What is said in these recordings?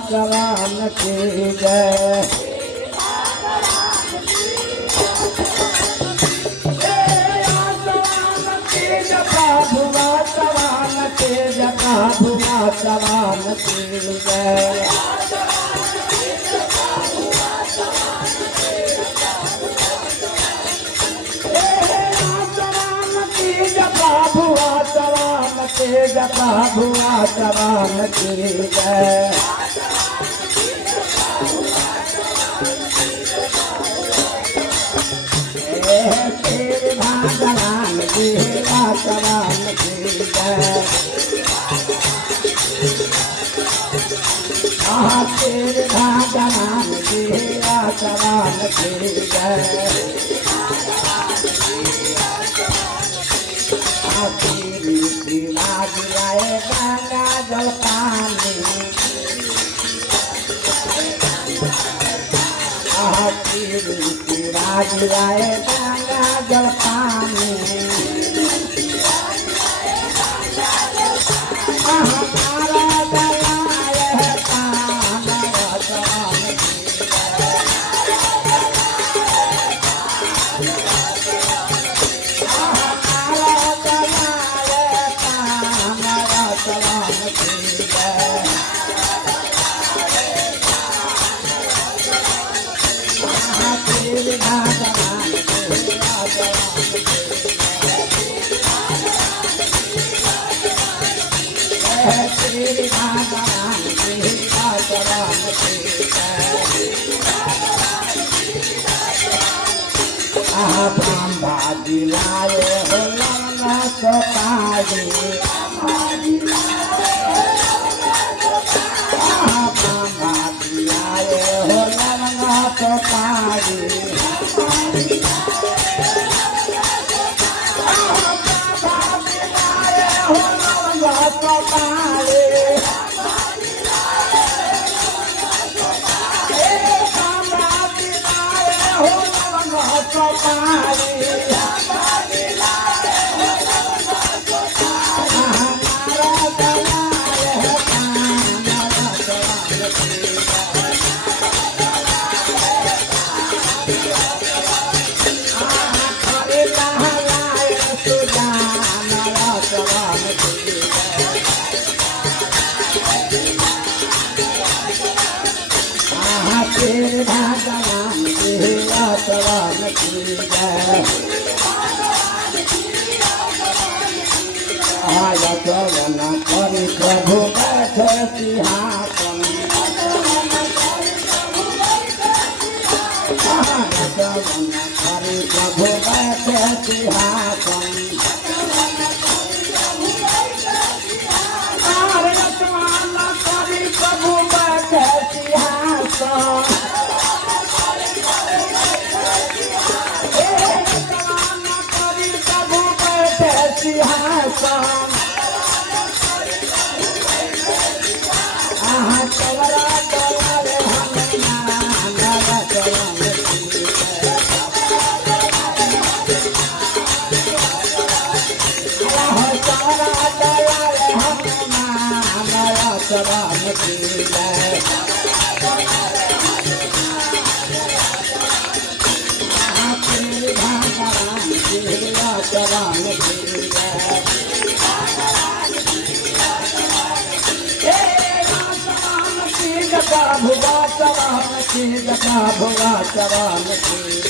वासवान की जय। प्रभु वासवान की जय, प्रभु वासवान की जय। प्रभु वासवान की जय, प्रभु वासवान की जय। तेरे भगवान की वासवान की जय। तेरे भगवान की वासवान की जय। राज लाए गंगा जल पानी, राज लाए गंगा जल पानी। ब्रह्मा दिलाए हो लंगा सोपारी, ब्रह्मा दिलाए हो लंगा सोपारी। करी प्रभु बैठे सिंहासन, करी प्रभु बैठे सिंहासन। करी प्रभु बैठे सिंहासन, करी प्रभु बैठे सिंहासन। प्रभु वासवान की जय, प्रभु वासवान की जय।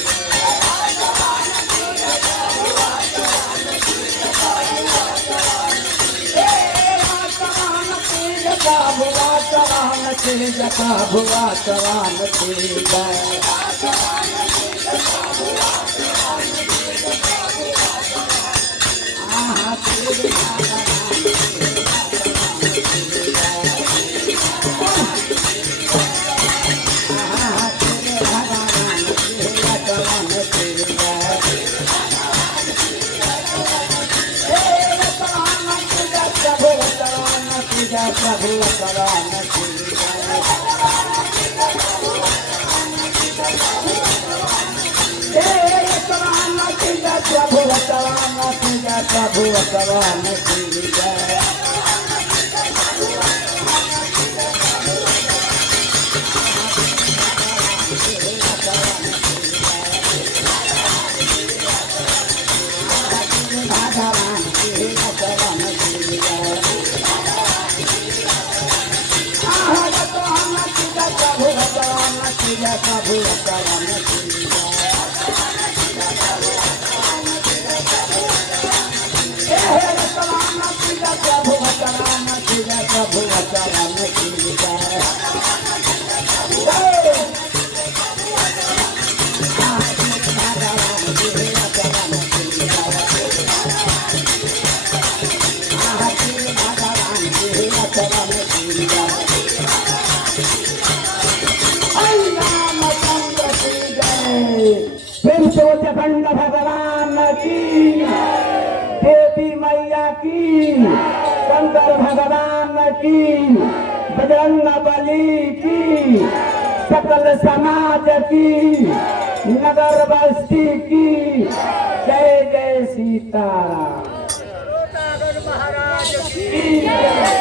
प्रभु वासवान की जय, प्रभु वासवान की जय। प्रभु वासवान की जय। प्रभु वासवान की जय, प्रभु वासवान की जय। पांचखंड भगवान की, देवी मैया की, शंकर भगवान की, बजरंग बली की, सकल समाज की, नगर बस्ती की, जय जय सीताराम। महाराज की जय।